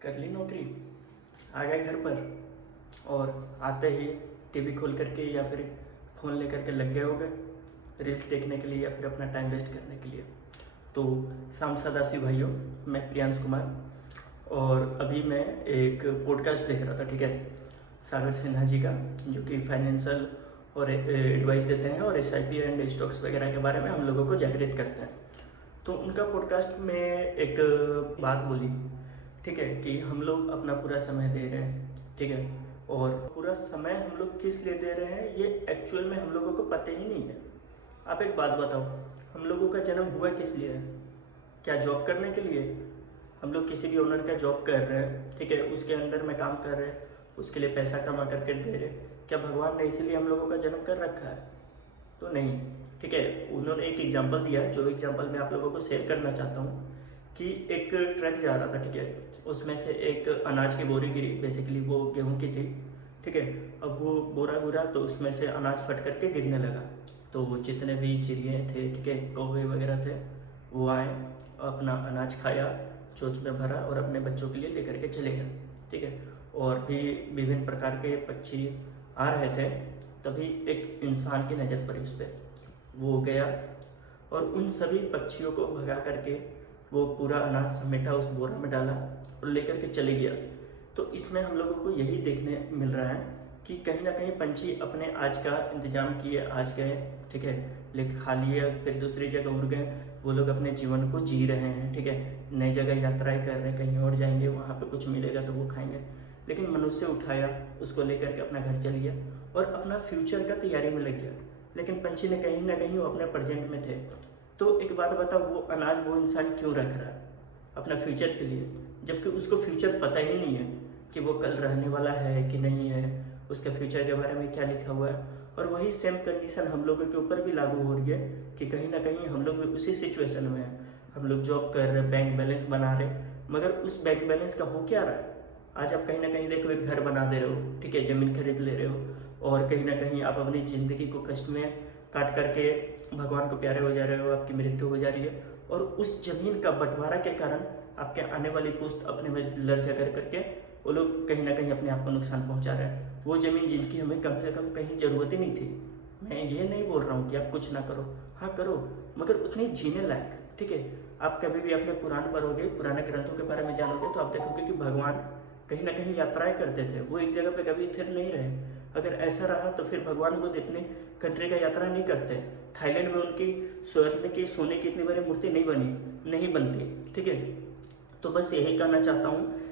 कर ली नौकरी, आ गए घर पर और आते ही टीवी खोल करके या फिर फ़ोन लेकर के लग गए हो गए रील्स देखने के लिए या फिर अपना टाइम वेस्ट करने के लिए। तो शाम सदाशिव भाइयों, मैं प्रियांश कुमार और अभी मैं एक पॉडकास्ट देख रहा था, ठीक है, सागर सिन्हा जी का, जो कि फाइनेंशियल और एडवाइस देते हैं और SIP एंड स्टॉक्स वगैरह के बारे में हम लोगों को जागृत करते हैं। तो उनका पॉडकास्ट में एक बात बोली, ठीक है, कि हम लोग अपना पूरा समय दे रहे हैं, ठीक है, और पूरा समय हम लोग किस लिए दे रहे हैं ये एक्चुअल में हम लोगों को पता ही नहीं है। आप एक बात बताओ, हम लोगों का जन्म हुआ किस लिए है? क्या जॉब करने के लिए? हम लोग किसी भी ओनर का जॉब कर रहे हैं, ठीक है, उसके अंडर में काम कर रहे हैं, उसके लिए पैसा कमा करके दे रहे हैं। क्या भगवान ने इसीलिए हम लोगों का जन्म कर रखा है? तो नहीं, ठीक है। उन्होंने एक एग्जाम्पल दिया, जो एग्जाम्पल मैं आप लोगों को शेयर करना चाहता हूँ कि एक ट्रक जा रहा था, ठीक है, उसमें से एक अनाज की बोरी गिरी, बेसिकली वो गेहूं की थी, ठीक है। अब वो बोरा गिरा तो उसमें से अनाज फट करके गिरने लगा। तो वो जितने भी चिड़िया थे, ठीक है, कौवे वगैरह थे, वो आए, अपना अनाज खाया, चोंच में भरा और अपने बच्चों के लिए लेकर के चले गए, ठीक है। और भी विभिन्न प्रकार के पक्षी आ रहे थे, तभी एक इंसान की नज़र पड़ी उस पर। वो गया और उन सभी पक्षियों को भगा करके वो पूरा अनाज समेटा, उस बोरा में डाला और लेकर के चले गया। तो इसमें हम लोगों को यही देखने मिल रहा है कि कहीं ना कहीं पंछी अपने आज का इंतजाम किए, आज गए, ठीक है, लेकिन खा लिए, फिर दूसरी जगह उड़ गए। वो लोग अपने जीवन को जी रहे हैं, ठीक है, नई जगह यात्राएं कर रहे हैं, कहीं और जाएंगे, वहाँ पे कुछ मिलेगा तो वो खाएंगे। लेकिन मनुष्य उठाया, उसको लेकर के अपना घर चल गया और अपना फ्यूचर का तैयारी में लग गया। लेकिन पंछी ने कहीं ना कहीं वो अपने प्रेजेंट में थे। तो एक बात बताओ, वो अनाज वो इंसान क्यों रख रहा है? अपना फ्यूचर के लिए, जबकि उसको फ्यूचर पता ही नहीं है कि वो कल रहने वाला है कि नहीं है, उसके फ्यूचर के बारे में क्या लिखा हुआ है। और वही सेम कंडीशन हम लोगों के ऊपर भी लागू हो रही है कि कहीं ना कहीं हम लोग भी उसी सिचुएशन में हैं। हम लोग जॉब कर रहे हैं, बैंक बैलेंस बना रहे, मगर उस बैंक बैलेंस का हो क्या रहा है? आज आप कहीं ना कहीं देखो, एक घर बना दे रहे हो, ठीक है, ज़मीन खरीद ले रहे हो, और कहीं ना कहीं आप अपनी ज़िंदगी को कष्ट में काट करके भगवान को प्यारे हो जा रहे हो, आपकी मृत्यु हो जा रही है। और उस जमीन का बंटवारा के कारण आपके आने वाली पुश्त अपने में लड़ झगड़ करके वो लोग कहीं ना कहीं अपने आप को नुकसान पहुंचा रहे हैं। वो ज़मीन जिनकी हमें कम से कम कहीं ज़रूरत ही नहीं थी। मैं ये नहीं बोल रहा हूँ कि आप कुछ ना करो, हाँ करो, मगर उतनी जीने लायक, ठीक है। आप कभी भी अपने पुराण पढ़ोगे, पुराने ग्रंथों के बारे में जानोगे, तो आप देखोगे कि भगवान कहीं ना कहीं यात्राएं करते थे, वो एक जगह पे कभी स्थिर नहीं रहे। अगर ऐसा रहा तो फिर भगवान बुद्ध इतनी कंट्री का यात्रा नहीं करते। थाईलैंड में उनकी स्वर्ण की, सोने की इतनी बड़ी मूर्ति नहीं बनती, ठीक है। तो बस यही कहना चाहता हूँ